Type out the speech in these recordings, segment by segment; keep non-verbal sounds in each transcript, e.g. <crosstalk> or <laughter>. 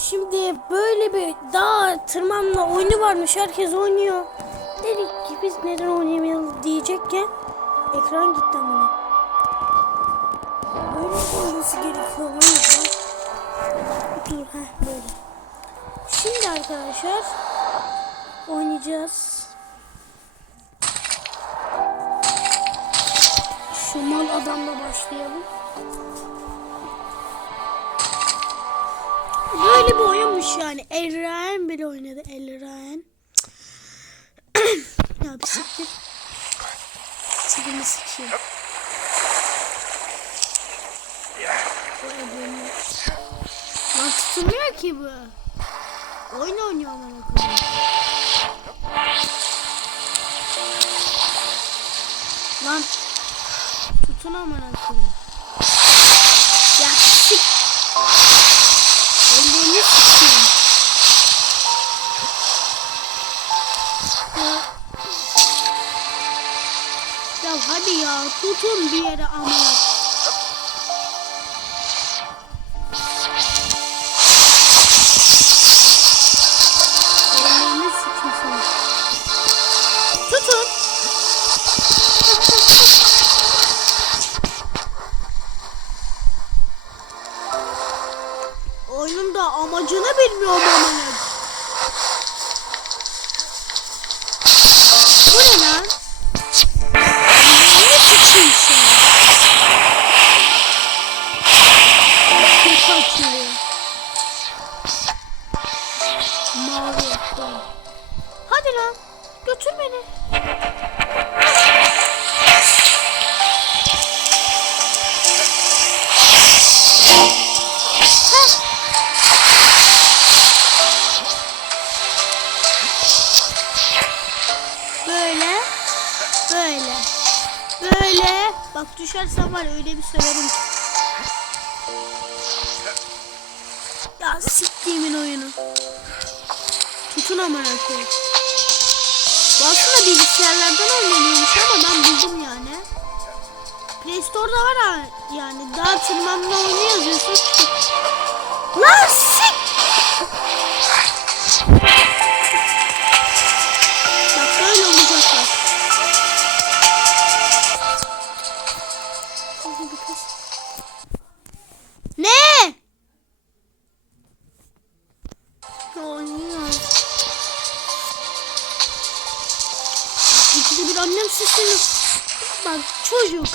Şimdi böyle bir dağ tırmanma oyunu varmış. Herkes oynuyor. Dedik ki biz neden oynamayalım diyecekken ekran gitti ama. Böyle olması gerekiyor. Dur heh böyle. Şimdi arkadaşlar oynayacağız. Şu mal adamla başlayalım. Böyle bir oyunmuş yani. Elraen bile oynadı. Elraen. <clears throat> ya bir siktir. Bu ödülü. Lan tutulmuyor ki bu. Oyun oynuyor bana koyayım. Lan tutun amına koyayım. Tutun bir yere amına. Böyle. Böyle. Böyle. Bak düşersen var öyle bir söylerim. ki. Ya siktiğimin oyunu. Tutun amına koyayım. Bu aslında bilgisayarlardan oynanıyormuş ama ben buldum yani. Play Store'da var ha yani daha tırmanma oyunu yazıyorsun. Lan Bak çocuk.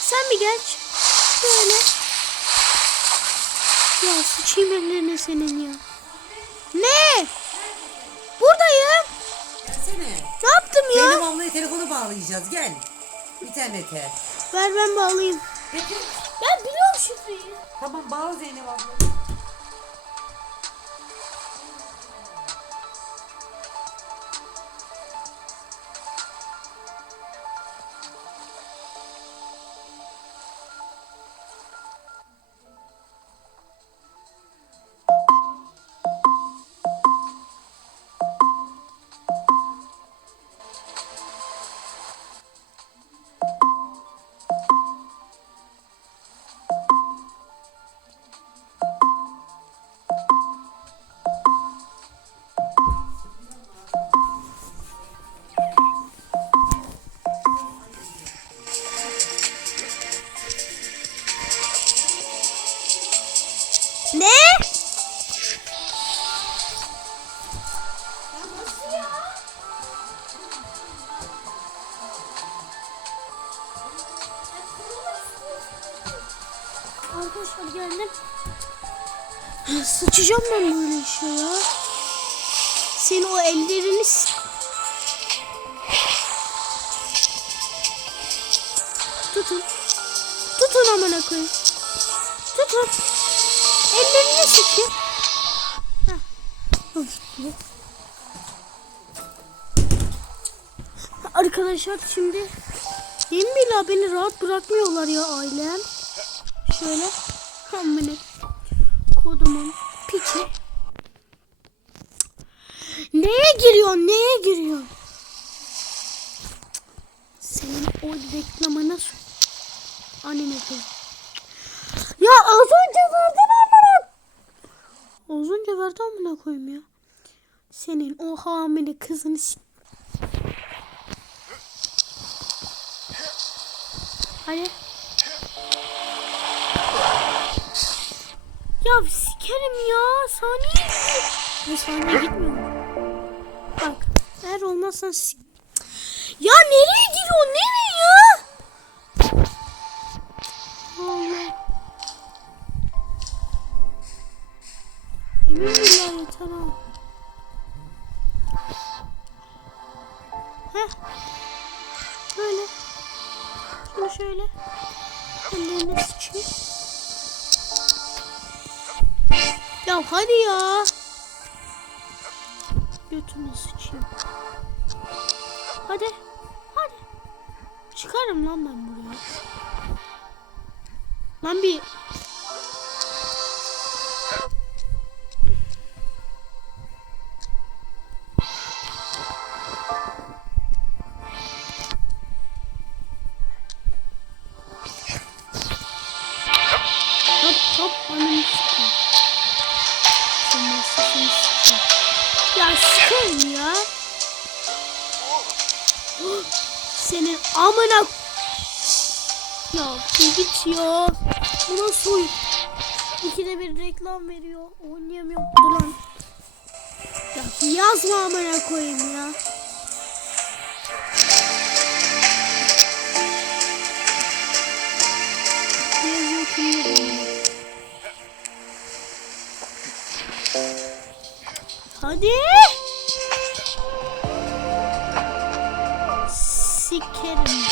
Sen bir geç. Böyle. Ya sıçayım ellerine senin ya. Ne? Buradayım. Gelsene. Ne yaptım ya? Zeynep ablaya telefonu bağlayacağız. Gel. İnternete. Ver ben bağlayayım. Getir. Ben biliyorum şifreyi. Tamam bağla Zeynep ablayı. Arkadaşlar geldim. Sıçacağım ben böyle işe ya. Senin o ellerini Tutun. Tutun amına koyayım. Tutun. Ellerini sıkın. Arkadaşlar şimdi Yemin billah beni rahat bırakmıyorlar ya ailem. Şöyle. Amına kodumun piçi. Neye giriyorsun? Neye giriyorsun? Senin o reklamına s- Anneme koy. Ya az önce verdin amına. Az önce verdi amına koyayım ya. Senin o hamile kızını Hadi. Ya sikerim ya. Saniye. Ya saniye gitmiyor? Bak. Eğer olmazsan sik... Götünü sıçayım. Hadi. Hadi. Çıkarım lan ben buraya. Lan bir Hop hop ananı sikeyim. Senin sesini sikeyim. Ya sikeyim ya. Senin amına ya git ya. Bu nasıl? İkide bir reklam veriyor. Oynayamıyorum. Dur lan. Ya yazma amına koyayım ya. Hadi. Sikerim.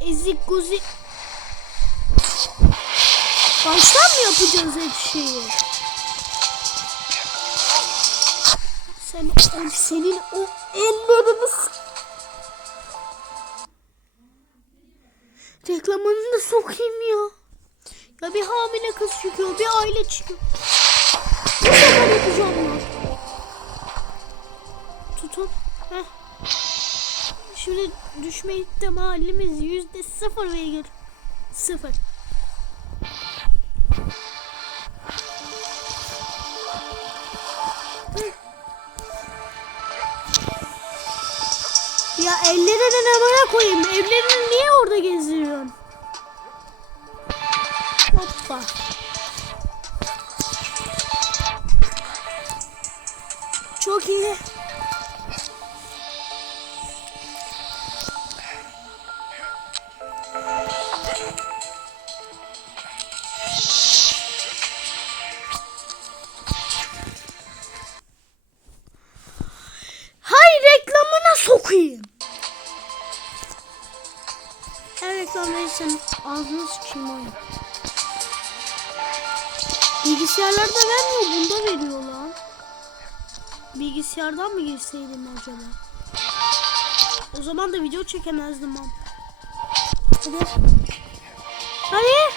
Ezik guzi. Baştan mı yapacağız hep şeyi? Sen, o- senin o ellerini Reklamını da sokayım ya. Ya bir hamile kız çıkıyor, bir aile çıkıyor. Bu sefer yapacağım ben. Tutun. Heh. Şimdi düşme ihtimalimiz yüzde sıfır virgül sıfır. Ya ellerine amına koyayım. Evlerini niye orada gezdiriyorsun? Hoppa. Çok iyi. Bilgisayarlarda vermiyor bunda veriyor lan. Bilgisayardan mı girseydim acaba? O zaman da video çekemezdim ben. Hadi. Hadi.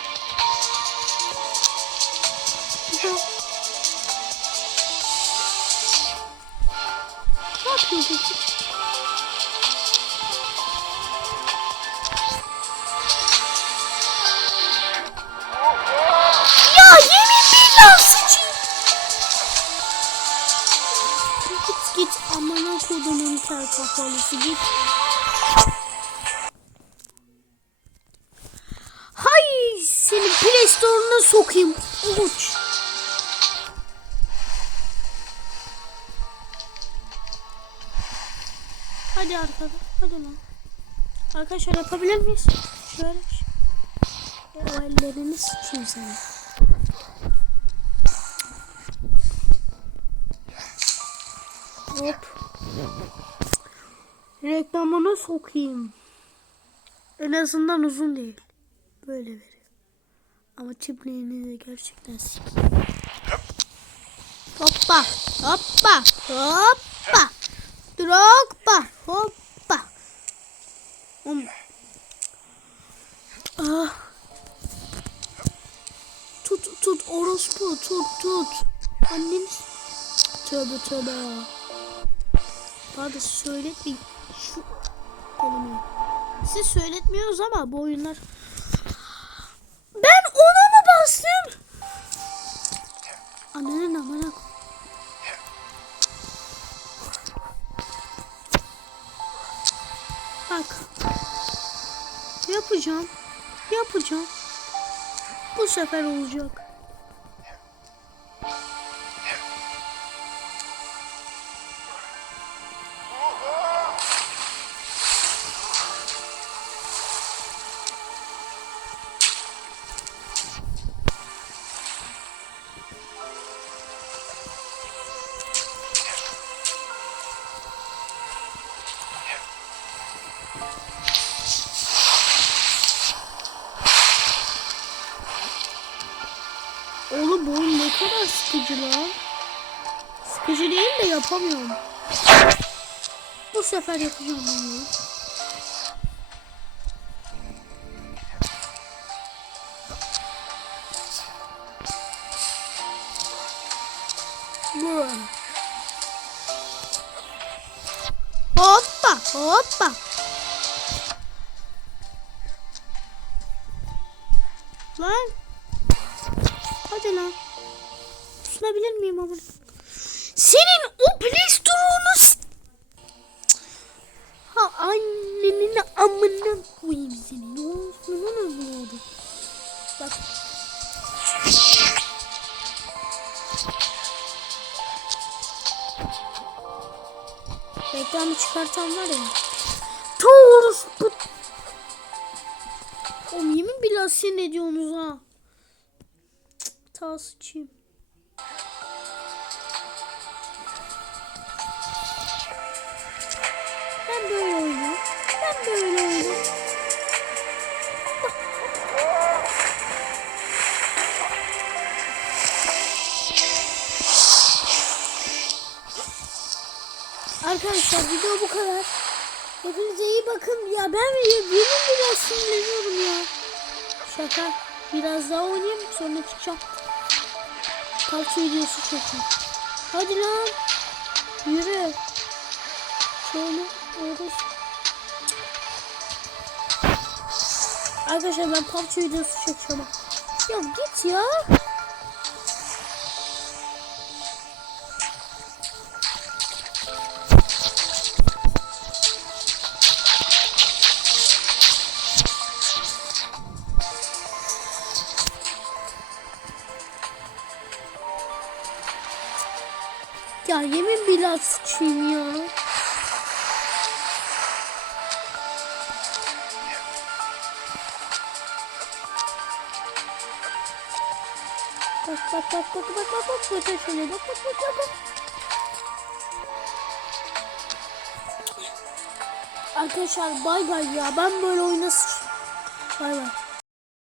Kel git. Hay senin Play Store'una sokayım. Uç. Hadi arkada. Hadi lan. Arkadaşlar yapabilir miyiz? Şöyle. O ellerini sıçayım sana. Hop. Reklamına sokayım. En azından uzun değil. Böyle veriyor. Ama çiftliğini de gerçekten sikeyim. Hoppa. Hoppa. Hoppa. Drogba. Hoppa. Hum. Ah. Tut tut orospu tut tut. Annen tövbe tövbe. Pardon söyletmeyin şu kelimeyi. Siz söyletmiyoruz ama bu oyunlar. Ben ona mı bastım? Ananın amına Bak. Yapacağım. Yapacağım. Bu sefer olacak. Oğlum bu oyun ne kadar sıkıcı lan. Sıkıcı değil de yapamıyorum. Bu sefer yapacağım bunu. Bu. Hoppa hoppa. Lan. Hadi lan. Sunabilir miyim ama? Senin o Play Store'unu s- Ha annenin amına koyayım seni. Ne olsun ne oldu? Bak. Reklamı çıkartan var ya. Doğrusu bu. Oğlum yemin billah sen ne diyorsunuz ha? Ta sıçayım. Ben böyle oynayayım. Ben böyle oynayayım. Arkadaşlar video bu kadar. Hepinize iyi bakın. Ya ben yemin biraz sinirleniyorum ya. Şaka. Biraz daha oynayayım sonra çıkacağım. Kalça videosu çekeceğim. Hadi lan. Yürü. Şöyle orası. Arkadaşlar ben PUBG videosu çekeceğim. Ya git ya. Ya yemin biraz sıçayım ya. Bak bak bak bak bak bak bak bak şöyle bak bak bak bak bak. Arkadaşlar bay bay ya ben böyle oyuna sıç. Bay bay.